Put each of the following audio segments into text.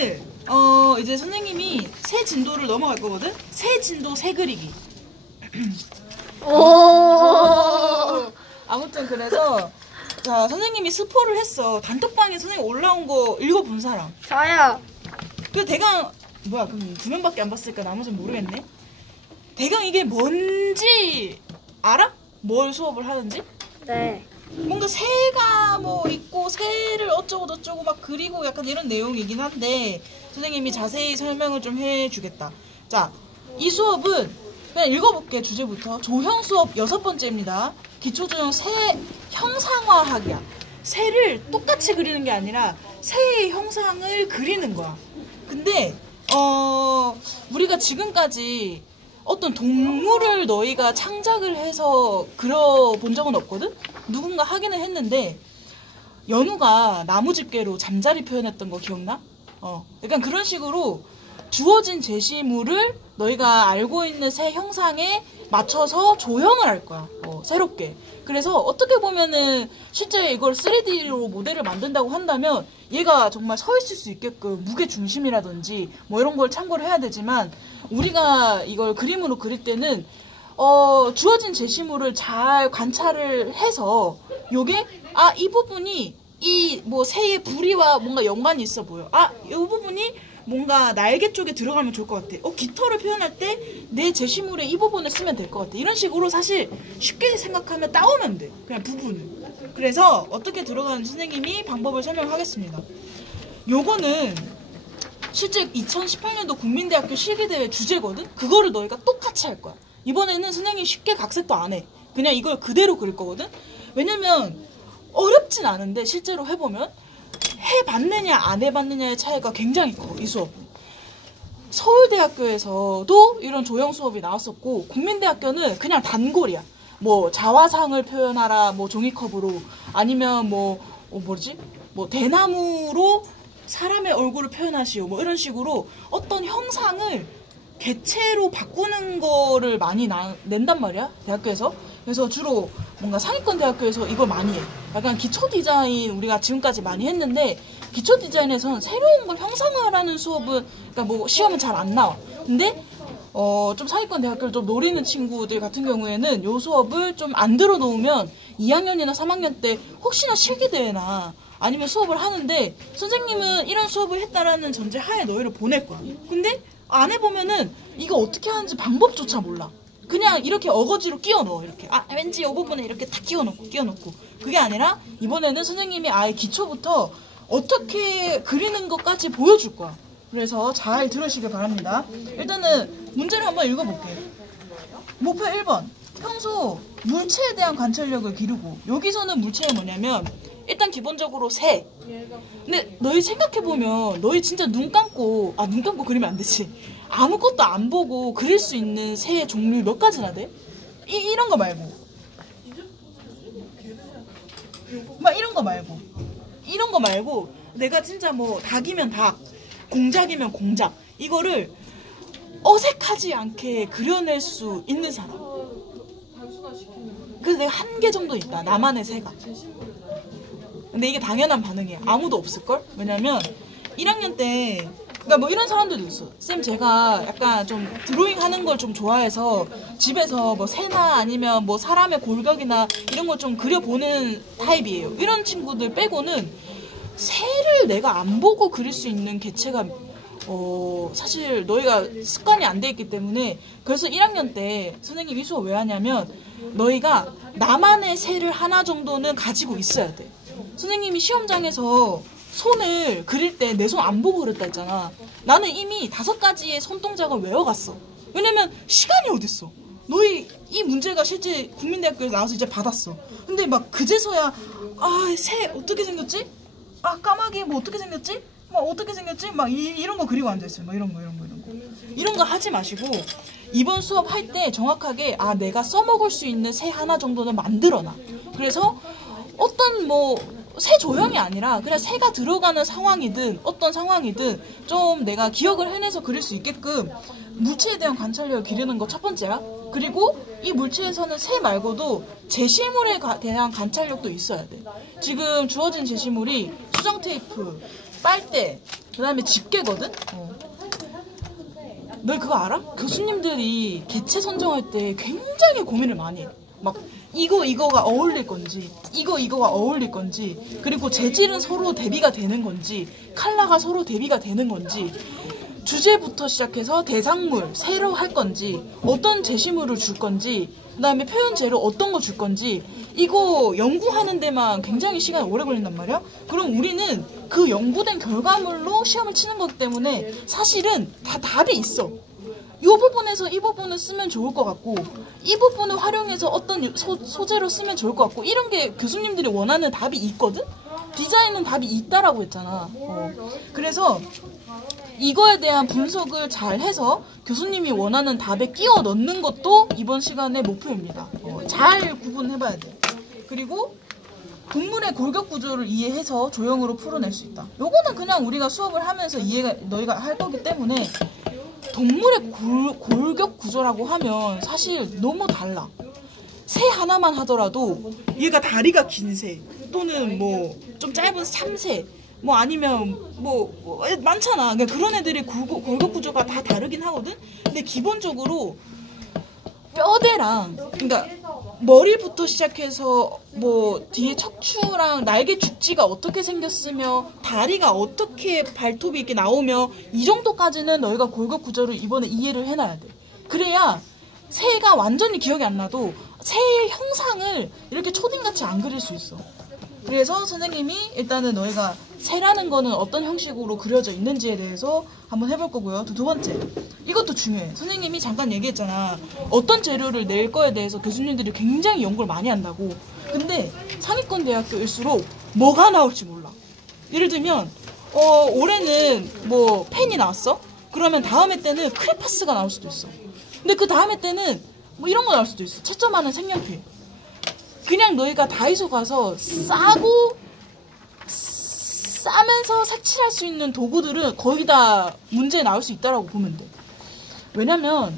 오늘 이제 선생님이 새 진도를 넘어갈 거거든? 새 진도 새 그리기. 오. 아무튼 그래서 자 선생님이 스포를 했어. 단톡방에 선생님 올라온 거 읽어본 사람. 저요. 그 대강 뭐야 그럼 2명밖에 안 봤으니까 나머지는 모르겠네. 대강 이게 뭔지 알아? 뭘 수업을 하는지? 네. 뭔가 새가 뭐 있고 새를 어쩌고 저쩌고 막 그리고 약간 이런 내용이긴 한데 선생님이 자세히 설명을 좀 해주겠다. 자, 이 수업은 그냥 읽어볼게. 주제부터 조형 수업 6번째입니다. 기초조형 새 형상화하기야. 새를 똑같이 그리는 게 아니라 새의 형상을 그리는 거야. 근데 우리가 지금까지 어떤 동물을 너희가 창작을 해서 그려본 적은 없거든? 누군가 하기는 했는데 연우가 나무집게로 잠자리 표현했던 거 기억나? 약간 그런 식으로 주어진 제시물을 너희가 알고 있는 새 형상에 맞춰서 조형을 할 거야. 새롭게. 그래서 어떻게 보면은 실제 이걸 3D로 모델을 만든다고 한다면 얘가 정말 서 있을 수 있게끔 무게 중심이라든지 뭐 이런 걸 참고를 해야 되지만 우리가 이걸 그림으로 그릴 때는 주어진 제시물을 잘 관찰을 해서 요게 이 부분이 이 뭐 새의 부리와 뭔가 연관이 있어 보여. 이 부분이 뭔가 날개 쪽에 들어가면 좋을 것 같아. 깃털을 표현할 때 내 제시물에 이 부분을 쓰면 될 것 같아. 이런 식으로 사실 쉽게 생각하면 따오면 돼. 그냥 부분을. 그래서 어떻게 들어가는지 선생님이 방법을 설명하겠습니다. 요거는 실제 2018년도 국민대학교 실기대회 주제거든? 그거를 너희가 똑같이 할 거야. 이번에는 선생님이 쉽게 각색도 안 해. 그냥 이걸 그대로 그릴 거거든? 왜냐면 어렵진 않은데 실제로 해보면 해봤느냐 안 해봤느냐의 차이가 굉장히 커. 이 수업은. 서울대학교에서도 이런 조형 수업이 나왔었고 국민대학교는 그냥 단골이야. 뭐 자화상을 표현하라 뭐 종이컵으로 아니면 뭐 대나무로 사람의 얼굴을 표현하시오 뭐 이런 식으로 어떤 형상을 개체로 바꾸는 거를 많이 낸단 말이야 대학교에서. 그래서 주로 뭔가 상위권 대학교에서 이걸 많이 해. 약간 기초 디자인 우리가 지금까지 많이 했는데 기초 디자인에서는 새로운 걸 형상화라는 수업은 그러니까 뭐 시험은 잘 안 나와. 근데 좀 상위권 대학교를 좀 노리는 친구들 같은 경우에는 이 수업을 좀 안 들어놓으면 2학년이나 3학년 때 혹시나 실기대회나 아니면 수업을 하는데 선생님은 이런 수업을 했다라는 전제 하에 너희를 보낼 거야. 근데 안 해보면은 이거 어떻게 하는지 방법조차 몰라. 그냥 이렇게 어거지로 끼워 넣어. 이렇게 왠지 이 부분에 이렇게 탁 끼워 넣고 그게 아니라 이번에는 선생님이 아예 기초부터 어떻게 그리는 것까지 보여줄 거야. 그래서 잘 들으시길 바랍니다. 일단은 문제를 한번 읽어볼게. 목표 1번 평소 물체에 대한 관찰력을 기르고. 여기서는 물체가 뭐냐면 일단 기본적으로 새. 근데 너희 생각해보면 너희 진짜 눈 감고 그리면 안 되지. 아무것도 안 보고 그릴 수 있는 새의 종류 몇 가지나 돼? 이런 거 말고 막 이런 거 말고 내가 진짜 뭐 닭이면 닭, 공작이면 공작 이거를 어색하지 않게 그려낼 수 있는 사람. 그래서 내가 한 개 정도 있다. 나만의 새가. 근데 이게 당연한 반응이야. 아무도 없을걸? 왜냐면 1학년 때 그러니까 뭐 이런 사람들도 있어. 쌤 제가 약간 좀 드로잉 하는 걸 좀 좋아해서 집에서 뭐 새나 아니면 뭐 사람의 골격이나 이런 걸 좀 그려보는 타입이에요. 이런 친구들 빼고는 새를 내가 안 보고 그릴 수 있는 개체가 사실 너희가 습관이 안 돼 있기 때문에. 그래서 1학년 때 선생님 이 수업 왜 하냐면 너희가 나만의 새를 하나 정도는 가지고 있어야 돼. 선생님이 시험장에서 손을 그릴 때 내 손 안 보고 그렸다 했잖아. 나는 이미 5가지의 손동작을 외워갔어. 왜냐면 시간이 어딨어. 너희 이 문제가 실제 국민대학교에서 나와서 이제 받았어. 근데 막 그제서야 새 어떻게 생겼지? 까마귀 뭐 어떻게 생겼지? 막 어떻게 생겼지? 막 이런 거 그리고 앉아있어요. 막 이런 거 하지 마시고 이번 수업 할 때 정확하게 내가 써먹을 수 있는 새 하나 정도는 만들어놔. 그래서 어떤 새 조형이 아니라 그냥 새가 들어가는 상황이든 어떤 상황이든 좀 내가 기억을 해내서 그릴 수 있게끔 물체에 대한 관찰력을 기르는 거 첫 번째야. 그리고 이 물체에서는 새 말고도 제시물에 대한 관찰력도 있어야 돼. 지금 주어진 제시물이 수정 테이프, 빨대, 그 다음에 집게거든? 너 그거 알아? 교수님들이 개체 선정할 때 굉장히 고민을 많이 해. 막 이거가 어울릴 건지 이거가 어울릴 건지 그리고 재질은 서로 대비가 되는 건지 컬러가 서로 대비가 되는 건지 주제부터 시작해서 대상물 새로 할 건지 어떤 제시물을 줄 건지 그 다음에 표현 재료 어떤 거 줄 건지 이거 연구하는 데만 굉장히 시간이 오래 걸린단 말이야. 그럼 우리는 그 연구된 결과물로 시험을 치는 거기 때문에 사실은 다 답이 있어. 이 부분에서 이 부분을 쓰면 좋을 것 같고 이 부분을 활용해서 어떤 소재로 쓰면 좋을 것 같고 이런 게 교수님들이 원하는 답이 있거든? 디자인은 답이 있다라고 했잖아. 그래서 이거에 대한 분석을 잘 해서 교수님이 원하는 답에 끼워 넣는 것도 이번 시간의 목표입니다. 잘 구분해봐야 돼. 그리고 동물의 골격 구조를 이해해서 조형으로 풀어낼 수 있다. 요거는 그냥 우리가 수업을 하면서 너희가 할 거기 때문에 동물의 골격 구조라고 하면 사실 너무 달라. 새 하나만 하더라도 얘가 다리가 긴 새 또는 뭐 좀 짧은 참새 뭐 아니면 뭐 많잖아. 그러니까 그런 애들의 골격 구조가 다 다르긴 하거든. 근데 기본적으로 뼈대랑 그러니까 머리부터 시작해서 뭐 뒤에 척추랑 날개 죽지가 어떻게 생겼으며 다리가 어떻게 발톱이 이렇게 나오며 이 정도까지는 너희가 골격 구조를 이번에 이해를 해놔야 돼. 그래야 새가 완전히 기억이 안 나도 새의 형상을 이렇게 초딩같이 안 그릴 수 있어. 그래서 선생님이 일단은 너희가 새라는 거는 어떤 형식으로 그려져 있는지에 대해서 한번 해볼 거고요. 두 번째, 이것도 중요해. 선생님이 잠깐 얘기했잖아. 어떤 재료를 낼 거에 대해서 교수님들이 굉장히 연구를 많이 한다고. 근데 상위권 대학교일수록 뭐가 나올지 몰라. 예를 들면 올해는 뭐 펜이 나왔어? 그러면 다음 해 때는 크레파스가 나올 수도 있어. 근데 그 다음 해 때는 뭐 이런 거 나올 수도 있어. 채점하는 색연필. 그냥 너희가 다이소 가서 싸면서 색칠할 수 있는 도구들은 거의 다 문제에 나올 수 있다라고 보면 돼. 왜냐면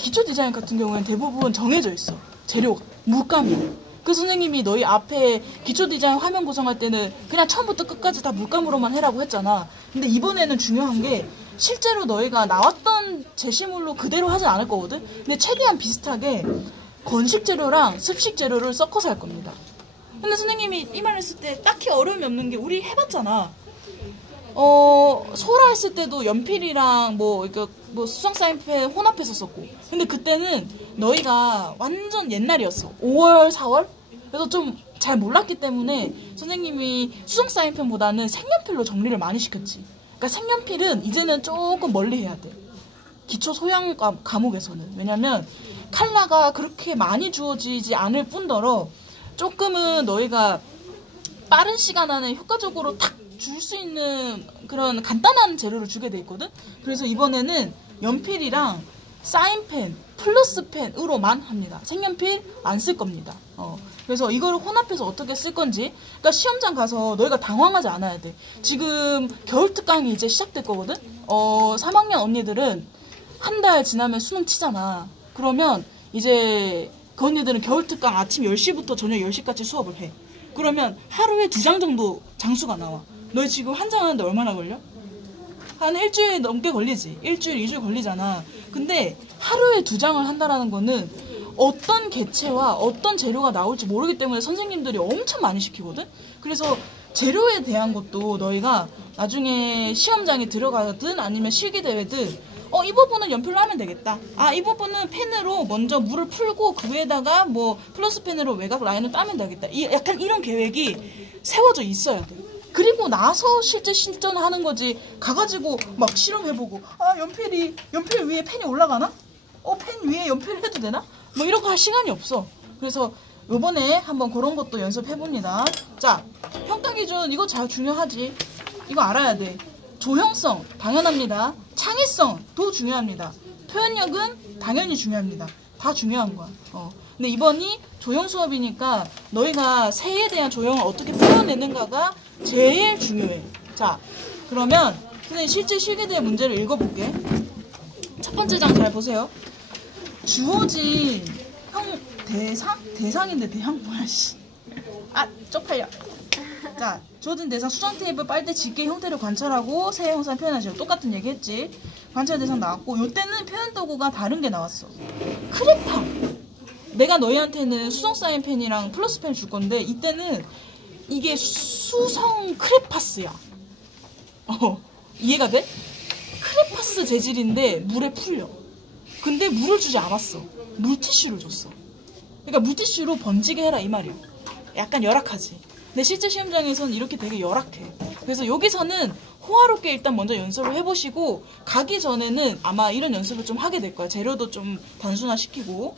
기초 디자인 같은 경우에는 대부분 정해져 있어. 재료가 물감이야. 그 선생님이 너희 앞에 기초 디자인 화면 구성할 때는 그냥 처음부터 끝까지 다 물감으로만 해라고 했잖아. 근데 이번에는 중요한 게 실제로 너희가 나왔던 제시물로 그대로 하진 않을 거거든. 근데 최대한 비슷하게 건식 재료랑 습식 재료를 섞어서 할 겁니다. 근데 선생님이 이 말 했을 때 딱히 어려움이 없는 게 우리 해봤잖아. 소라 했을 때도 연필이랑 뭐 수성 사인펜 혼합해서 썼고. 근데 그때는 너희가 완전 옛날이었어. 5월, 4월? 그래서 좀 잘 몰랐기 때문에 선생님이 수성 사인펜보다는 색연필로 정리를 많이 시켰지. 그러니까 색연필은 이제는 조금 멀리 해야 돼. 기초 소양 과목에서는. 왜냐면 컬러가 그렇게 많이 주어지지 않을 뿐더러 조금은 너희가 빠른 시간 안에 효과적으로 탁 줄 수 있는 그런 간단한 재료를 주게 돼 있거든. 그래서 이번에는 연필이랑 사인펜, 플러스펜으로만 합니다. 색연필 안 쓸 겁니다. 그래서 이거를 혼합해서 어떻게 쓸 건지. 그러니까 시험장 가서 너희가 당황하지 않아야 돼. 지금 겨울 특강이 이제 시작될 거거든. 3학년 언니들은 한 달 지나면 수능 치잖아. 그러면 이제 그 언니들은 겨울 특강 아침 10시부터 저녁 10시까지 수업을 해. 그러면 하루에 2장 정도 장수가 나와. 너희 지금 한 장 하는데 얼마나 걸려? 한 일주일 넘게 걸리지. 일주일, 2주일 걸리잖아. 근데 하루에 2장을 한다라는 거는 어떤 개체와 어떤 재료가 나올지 모르기 때문에 선생님들이 엄청 많이 시키거든? 그래서 재료에 대한 것도 너희가 나중에 시험장에 들어가든 아니면 실기대회든 이 부분은 연필로 하면 되겠다. 이 부분은 펜으로 먼저 물을 풀고 그 위에다가 뭐 플러스 펜으로 외곽 라인을 따면 되겠다. 약간 이런 계획이 세워져 있어야 돼. 그리고 나서 실제 실전하는 거지. 가가지고 막 실험해보고 연필 위에 펜이 올라가나? 펜 위에 연필 해도 되나? 뭐 이런 거 할 시간이 없어. 그래서 요번에 한번 그런 것도 연습해봅니다. 자, 평가 기준 이거 잘 중요하지. 이거 알아야 돼. 조형성 당연합니다. 창의성도 중요합니다. 표현력은 당연히 중요합니다. 다 중요한 거야. 근데 이번이 조형 수업이니까 너희가 새에 대한 조형을 어떻게 풀어내는가가 제일 중요해. 자, 그러면 선생님 실제 실기대회 문제를 읽어볼게. 첫 번째 장 잘 보세요. 주어진 대상인데 대상 뭐야 씨. 쪽팔려. 자, 주어진 대상 수정 테이블 빨대 집게 형태를 관찰하고 새의 형상 표현하시오. 똑같은 얘기 했지. 관찰 대상 나왔고 요때는 표현 도구가 다른 게 나왔어. 크레파. 내가 너희한테는 수성 사인펜이랑 플러스 펜 줄 건데 이때는 이게 수성 크레파스야. 이해가 돼? 크레파스 재질인데 물에 풀려. 근데 물을 주지 않았어. 물티슈를 줬어. 그러니까 물티슈로 번지게 해라 이 말이야. 약간 열악하지. 근데 실제 시험장에서는 이렇게 되게 열악해. 그래서 여기서는 호화롭게 일단 먼저 연습을 해보시고 가기 전에는 아마 이런 연습을 좀 하게 될 거야. 재료도 좀 단순화시키고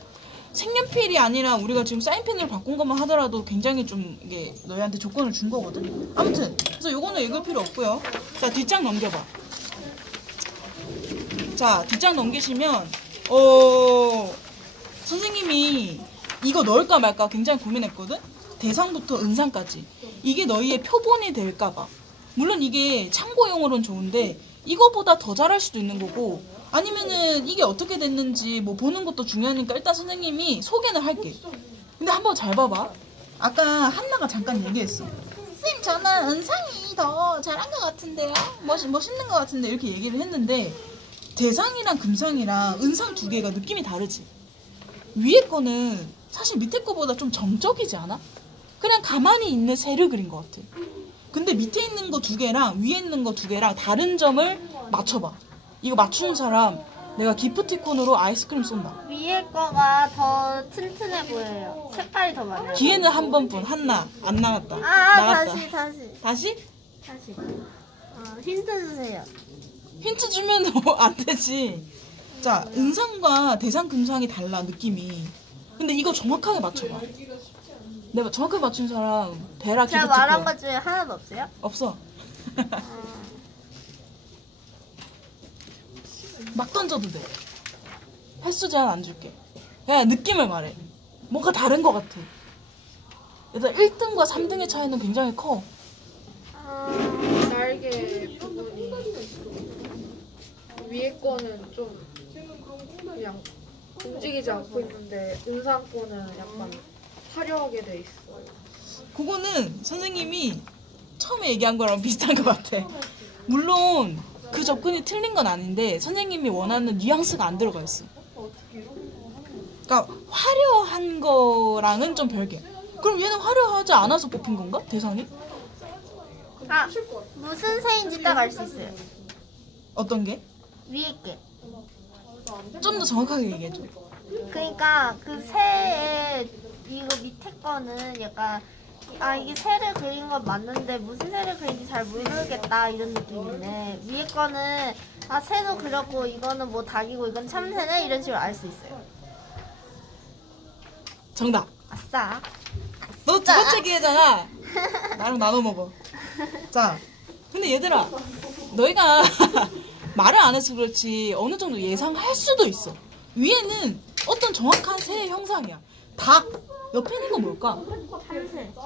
색연필이 아니라 우리가 지금 사인펜으로 바꾼 것만 하더라도 굉장히 좀 이게 너희한테 조건을 준 거거든. 아무튼 그래서 요거는 읽을 필요 없고요. 자, 뒷장 넘겨봐. 자, 뒷장 넘기시면 선생님이 이거 넣을까 말까 굉장히 고민했거든. 대상부터 은상까지. 이게 너희의 표본이 될까봐. 물론 이게 참고용으로는 좋은데 이거보다 더 잘할 수도 있는 거고 아니면은 이게 어떻게 됐는지 뭐 보는 것도 중요하니까 일단 선생님이 소개는 할게. 근데 한번 잘 봐봐. 아까 한나가 잠깐 얘기했어. 쌤 저는 은상이 더 잘한 것 같은데요. 멋있는 것 같은데 이렇게 얘기를 했는데 대상이랑 금상이랑 은상 두 개가 느낌이 다르지. 위에 거는 사실 밑에 거보다 좀 정적이지 않아? 그냥 가만히 있는 새를 그린 것 같아. 근데 밑에 있는 거 두 개랑 위에 있는 거 두 개랑 다른 점을 맞춰봐. 이거 맞추는 사람 내가 기프티콘으로 아이스크림 쏜다. 위에 거가 더 튼튼해 보여요. 색깔이 더 많아요. 기회는 한 번뿐. 한나 안 나갔다. 나갔다. 다시? 다시. 힌트 주세요. 힌트 주면 안 되지. 자, 은상과 대상 금상이 달라 느낌이. 근데 이거 정확하게 맞춰봐. 내가 정확하게 맞춘 사람 베라 기프티콘. 제가 말한 것 중에 하나도 없어요? 없어. 막 던져도 돼. 횟수 제한 안 줄게. 그냥 느낌을 말해. 뭔가 다른 것 같아. 일단 1등과 3등의 차이는 굉장히 커. 날개 부분이 위에 거는 좀 그냥 움직이지 않고 있는데 은상 거는 약간 화려하게 돼 있어. 그거는 선생님이 처음에 얘기한 거랑 비슷한 것 같아. 물론 그 접근이 틀린 건 아닌데 선생님이 원하는 뉘앙스가 안 들어가 있어. 그러니까 화려한 거랑은 좀 별개. 그럼 얘는 화려하지 않아서 뽑힌 건가? 대상이? 무슨 새인지 딱 알 수 있어요. 어떤 게? 위에 게. 좀 더 정확하게 얘기해줘. 그러니까 그 새의 이거 밑에 거는 약간 이게 새를 그린 건 맞는데 무슨 새를 그린지 잘 모르겠다 이런 느낌인데 위에 거는 새도 그렸고 이거는 뭐 닭이고 이건 참새네 이런 식으로 알 수 있어요. 정답. 아싸. 너 두 번째 기회잖아. 나랑 나눠 먹어. 자, 근데 얘들아, 너희가 말을 안 해서 그렇지 어느 정도 예상할 수도 있어. 위에는 어떤 정확한 새의 형상이야. 닭. 옆에 있는 건 뭘까?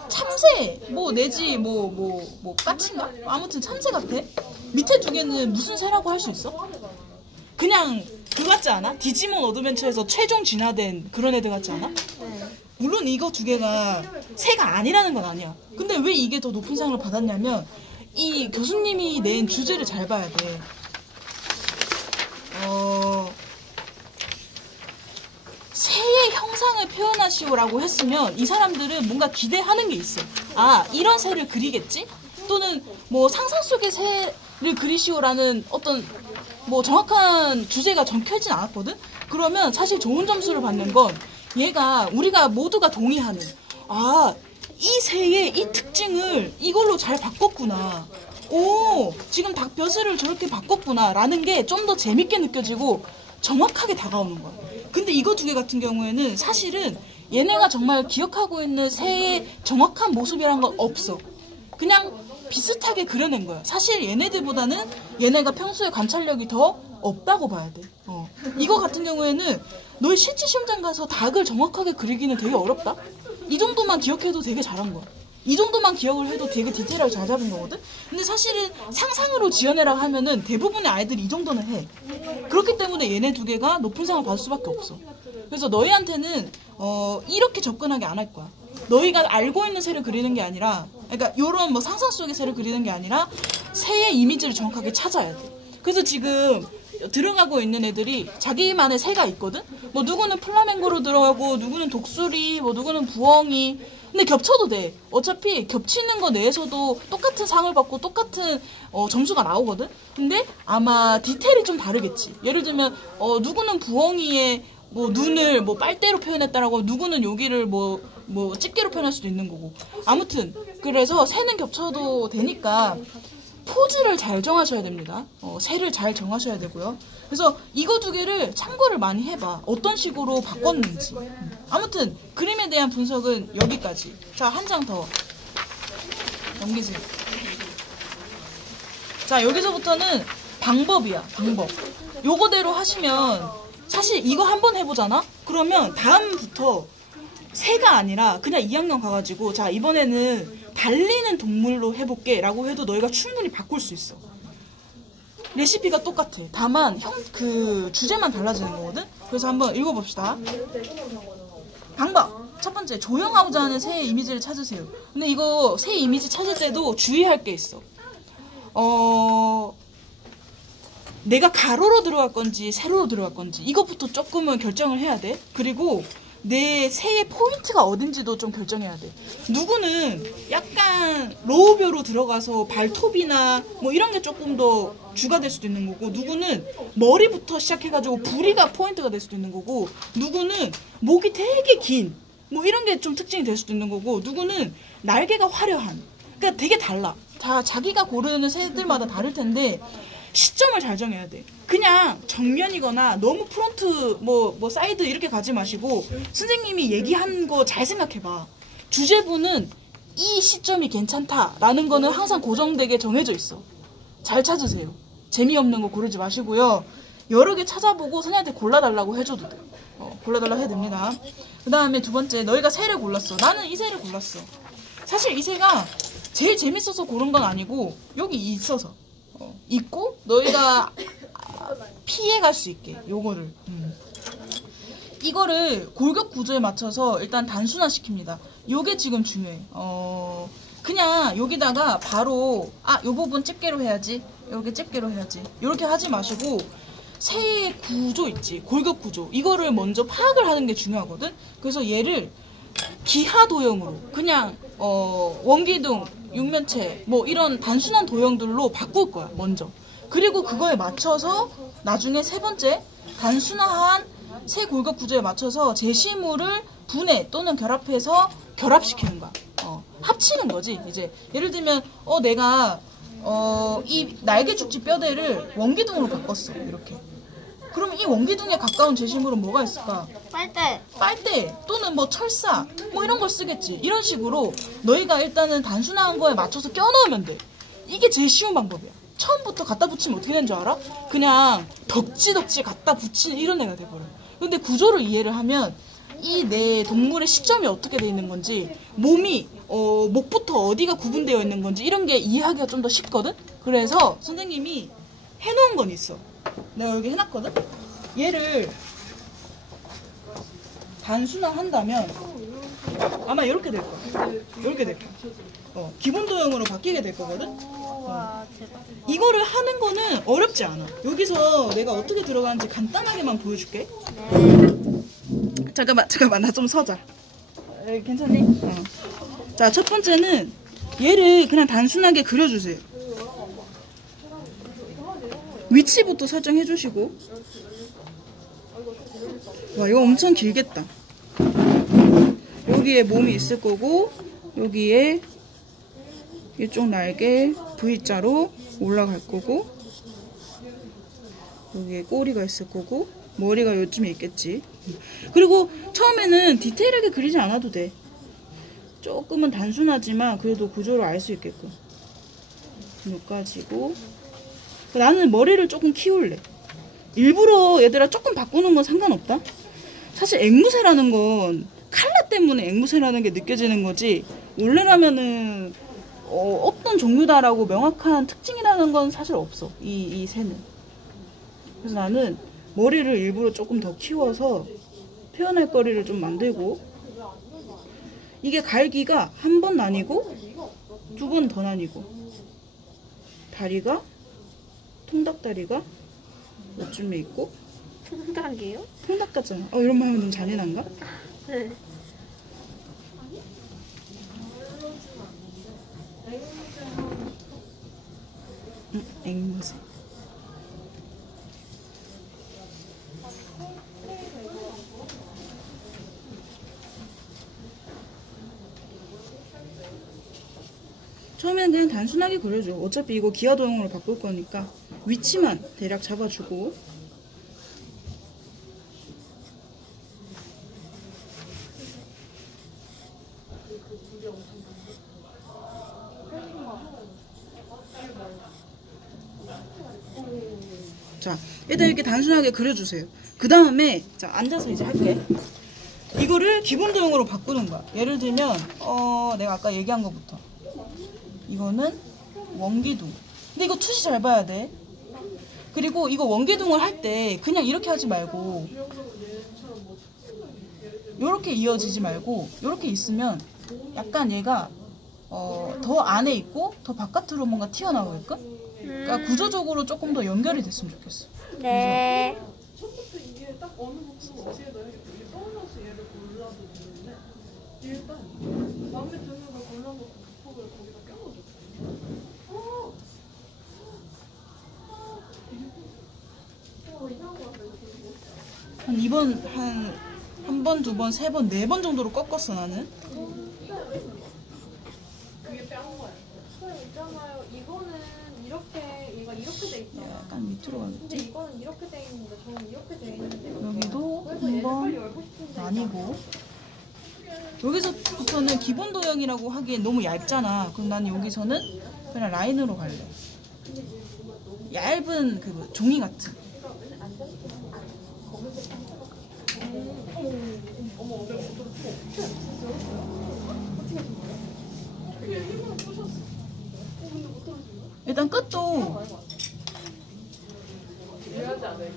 참새. 뭐 내지 뭐 까치인가? 아무튼 참새 같아. 밑에 두 개는 무슨 새라고 할 수 있어? 그냥 그거 같지 않아? 디지몬 어드벤처에서 최종 진화된 그런 애들 같지 않아? 네. 물론 이거 두 개가 새가 아니라는 건 아니야. 근데 왜 이게 더 높은 상을 받았냐면 이 교수님이 낸 주제를 잘 봐야 돼. 새의 형상을 표현하시오라고 했으면 이 사람들은 뭔가 기대하는 게 있어. 이런 새를 그리겠지? 또는 뭐 상상 속의 새를 그리시오라는 어떤 뭐 정확한 주제가 적혀있진 않았거든? 그러면 사실 좋은 점수를 받는 건 얘가 우리가 모두가 동의하는 이 새의 이 특징을 이걸로 잘 바꿨구나. 지금 닭벼슬을 저렇게 바꿨구나 라는 게 좀 더 재밌게 느껴지고 정확하게 다가오는 거야. 근데 이거 두 개 같은 경우에는 사실은 얘네가 정말 기억하고 있는 새의 정확한 모습이란 건 없어. 그냥 비슷하게 그려낸 거야. 사실 얘네들보다는 얘네가 평소에 관찰력이 더 없다고 봐야 돼. 이거 같은 경우에는 너희 실제 시험장 가서 닭을 정확하게 그리기는 되게 어렵다? 이 정도만 기억해도 되게 잘한 거야. 이 정도만 기억을 해도 되게 디테일하게 잘 잡은 거거든? 근데 사실은 상상으로 지어내라 하면은 대부분의 아이들이 이 정도는 해. 그렇기 때문에 얘네 두 개가 높은 상을 받을 수밖에 없어. 그래서 너희한테는 이렇게 접근하게 안 할 거야. 너희가 알고 있는 새를 그리는 게 아니라, 그러니까 요런 뭐 상상 속의 새를 그리는 게 아니라 새의 이미지를 정확하게 찾아야 돼. 그래서 지금 들어가고 있는 애들이 자기만의 새가 있거든? 뭐 누구는 플라멩고로 들어가고 누구는 독수리, 뭐 누구는 부엉이. 근데 겹쳐도 돼. 어차피 겹치는 거 내에서도 똑같은 상을 받고 똑같은 점수가 나오거든? 근데 아마 디테일이 좀 다르겠지. 예를 들면 누구는 부엉이의 뭐 눈을 뭐 빨대로 표현했다라고, 누구는 여기를 뭐 집게로 표현할 수도 있는 거고. 아무튼 그래서 새는 겹쳐도 되니까 포즈를 잘 정하셔야 됩니다. 새를 잘 정하셔야 되고요. 그래서 이거 두 개를 참고를 많이 해봐. 어떤 식으로 바꿨는지. 아무튼 그림에 대한 분석은 여기까지. 자, 한 장 더 넘기세요. 자, 여기서부터는 방법이야. 방법. 요거대로 하시면, 사실 이거 한번 해보잖아? 그러면 다음부터 새가 아니라 그냥 2학년 가가지고, 자, 이번에는 달리는 동물로 해볼게 라고 해도 너희가 충분히 바꿀 수 있어. 레시피가 똑같아. 다만 그 주제만 달라지는 거거든. 그래서 한번 읽어봅시다. 방법. 첫 번째, 조형하고자 하는 새의 이미지를 찾으세요. 근데 이거 새 이미지 찾을 때도 주의할 게 있어. 내가 가로로 들어갈 건지 세로로 들어갈 건지 이것부터 조금은 결정을 해야 돼. 그리고 내 새의 포인트가 어딘지도 좀 결정해야 돼. 누구는 약간 로우뷰로 들어가서 발톱이나 뭐 이런 게 조금 더 주가 될 수도 있는 거고, 누구는 머리부터 시작해가지고 부리가 포인트가 될 수도 있는 거고, 누구는 목이 되게 긴 뭐 이런 게 좀 특징이 될 수도 있는 거고, 누구는 날개가 화려한. 그러니까 되게 달라. 다 자기가 고르는 새들마다 다를 텐데 시점을 잘 정해야 돼. 그냥 정면이거나 너무 프론트 뭐 사이드 이렇게 가지 마시고 선생님이 얘기한 거 잘 생각해봐. 주제부는 이 시점이 괜찮다라는 거는 항상 고정되게 정해져 있어. 잘 찾으세요. 재미없는 거 고르지 마시고요. 여러 개 찾아보고 선생님한테 골라달라고 해줘도 돼. 골라달라고 해야 됩니다. 그 다음에 두 번째, 너희가 새를 골랐어. 나는 이 새를 골랐어. 사실 이 새가 제일 재밌어서 고른 건 아니고 여기 있어서 있고 너희가 피해갈 수 있게 요거를 이거를 골격 구조에 맞춰서 일단 단순화시킵니다. 요게 지금 중요해. 그냥 여기다가 바로 요 부분 집게로 해야지, 여기 집게로 해야지 이렇게 하지 마시고 새의 구조 있지, 골격 구조, 이거를 먼저 파악을 하는 게 중요하거든. 그래서 얘를 기하 도형으로 그냥 원기둥, 육면체 뭐 이런 단순한 도형들로 바꿀 거야 먼저. 그리고 그거에 맞춰서 나중에 세 번째, 단순화한 새 골격 구조에 맞춰서 제시물을 분해 또는 결합해서 결합시키는 거야. 합치는 거지. 이제 예를 들면 내가 이 날개죽지 뼈대를 원기둥으로 바꿨어. 이렇게. 그럼 이 원기둥에 가까운 제시물은 뭐가 있을까? 빨대 또는 뭐 철사 뭐 이런 걸 쓰겠지. 이런 식으로 너희가 일단은 단순한 거에 맞춰서 껴넣으면 돼. 이게 제일 쉬운 방법이야. 처음부터 갖다 붙이면 어떻게 되는 줄 알아? 그냥 덕지덕지 갖다 붙이는 이런 애가 돼버려. 근데 구조를 이해를 하면 이 내 동물의 시점이 어떻게 돼 있는 건지, 몸이 목부터 어디가 구분되어 있는 건지 이런 게 이해하기가 좀 더 쉽거든? 그래서 선생님이 해놓은 건 있어. 내가 여기 해놨거든? 얘를 단순화한다면 아마 이렇게 될 거야. 이렇게 될 거야. 기본 도형으로 바뀌게 될 거거든? 이거를 하는 거는 어렵지 않아. 여기서 내가 어떻게 들어가는지 간단하게만 보여줄게. 잠깐만 나 좀 서자. 괜찮니? 자, 첫 번째는 얘를 그냥 단순하게 그려주세요. 위치부터 설정해 주시고. 와, 이거 엄청 길겠다. 여기에 몸이 있을 거고, 여기에 이쪽 날개 V자로 올라갈 거고, 여기에 꼬리가 있을 거고, 머리가 요쯤에 있겠지. 그리고 처음에는 디테일하게 그리지 않아도 돼. 조금은 단순하지만 그래도 구조를 알 수 있게끔. 여기까지고. 나는 머리를 조금 키울래. 일부러 얘들아 조금 바꾸는 건 상관없다. 사실 앵무새라는 건 칼라 때문에 앵무새라는 게 느껴지는 거지, 원래라면은 어떤 종류다라고 명확한 특징이라는 건 사실 없어. 이 새는. 그래서 나는 머리를 일부러 조금 더 키워서 표현할 거리를 좀 만들고, 이게 갈기가 한 번 나뉘고 두 번 더 나뉘고 다리가 통닭다리가 요쯤에 있고 통닭이요? 통닭 같잖아. 이런 말 하면 너무 잔인한가? 네. 앵무새. 처음에는 그냥 단순하게 그려줘. 어차피 이거 기하도형으로 바꿀 거니까 위치만 대략 잡아주고. 자, 일단 이렇게 단순하게 그려주세요. 그 다음에 자 앉아서 이제 할게. 이거를 기본 도형으로 바꾸는 거야. 예를 들면 내가 아까 얘기한 거부터 이거는 원기둥. 근데 이거 투시 잘 봐야 돼. 그리고 이거 원기둥을 할 때 그냥 이렇게 하지 말고 요렇게 이어지지 말고 요렇게 있으면 약간 얘가 더 안에 있고 더 바깥으로 뭔가 튀어나오게끔. 그러니까 구조적으로 조금 더 연결이 됐으면 좋겠어. 네. 처음부터 이게 딱 어느 부분 어디에 넣어야겠다. 이게 떠올라서 얘를 골라도 되는데 일단 마음에 드는 걸 골라놓고 부폭을 거기다 껴넣어줘. 한 2번, 한 번, 두 번, 세 번, 네 번 정도로 꺾었어, 나는. 그게 뺨 거야. 있잖아요. 이거는 얘가 이렇게 돼 있잖아. 약간 밑으로 근데 가겠지? 이거는 이렇게 돼 있는데 저는 이렇게 돼 있는데 여기도 그래서 한 얘를 빨리 번 열고 싶은데 나뉘고. 여기서부터는 기본 도형이라고 하기엔 너무 얇잖아. 그럼 난 여기서는 그냥 라인으로 갈래. 얇은 그 종이 같은. 일단 끝도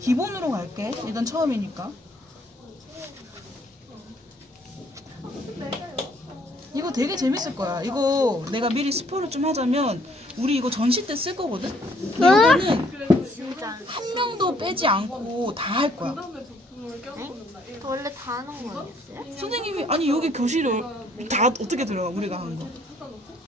기본으로 갈게. 일단 처음이니까. 이거 되게 재밌을 거야. 이거 내가 미리 스포를 좀 하자면 우리 이거 전시 때 쓸 거거든? 근데 이거는 진짜. 한 명도 빼지 않고 다 할 거야. 원래 다 하는 거였어요? 선생님이 아니 여기 교실을 다 어떻게 들어가 우리가 한 거.